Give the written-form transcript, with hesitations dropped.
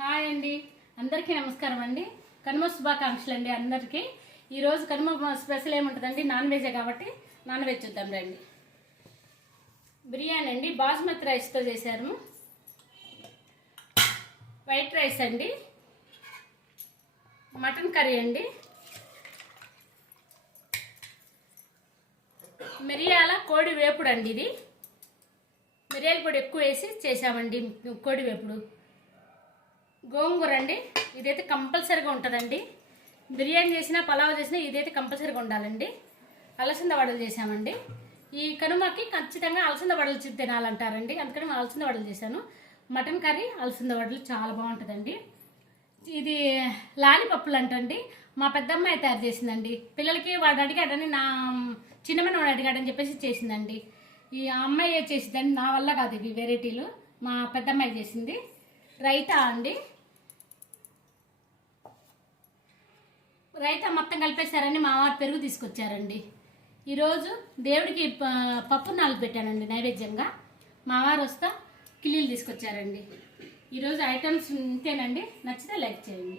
Hi అండి, అందరికీ నమస్కారం అండి. కనుమ శుభాకాంక్షలు అండి అందరికీ. ఈరోజు కనుమ స్పెషల్ ఏముంటుందండి, నాన్ వెజే కాబట్టి నాన్ వెజ్ చూద్దాం రండి. బిర్యానీ అండి, బాస్మతి రైస్తో చేశారు. వైట్ రైస్ అండి, మటన్ కర్రీ అండి, మిరియాల కోడి వేపుడు అండి. ఇది మిరియాల పొడి ఎక్కువ వేసి చేసామండి కోడి వేపుడు. గోంగూర అండి, ఇదైతే కంపల్సరీగా ఉంటుందండి. బిర్యానీ చేసినా పలావ్ చేసినా ఇదైతే కంపల్సరీగా ఉండాలండి. అలసంద వడలు చేసామండి. ఈ కనుమకి ఖచ్చితంగా అలసంద వడలు తినాలంటారండి, అందుకని అలసంద వడలు చేశాను. మటన్ కర్రీ, అలసంద వడలు చాలా బాగుంటుందండి. ఇది లాలిపప్పులు అంటండి, మా పెద్దమ్మాయి తయారు చేసిందండి. పిల్లలకి వాడు అడిగాడని, నా చిన్నమని వాడు అడిగాడని చెప్పేసి చేసిందండి. ఈ అమ్మాయి చేసిందండి, నా వల్ల కాదు ఇవి వెరైటీలు, మా పెద్దమ్మాయి చేసింది. రైతా అండి, రైతా మొత్తం కలిపేశారని మా వారు పెరుగు తీసుకొచ్చారండి. ఈరోజు దేవుడికి పప్పు నాలుగు పెట్టానండి నైవేద్యంగా. మా వారు వస్తా కిలీలు తీసుకొచ్చారండి. ఈరోజు ఐటమ్స్ ఇంతేనండి. నచ్చితే లైక్ చేయండి.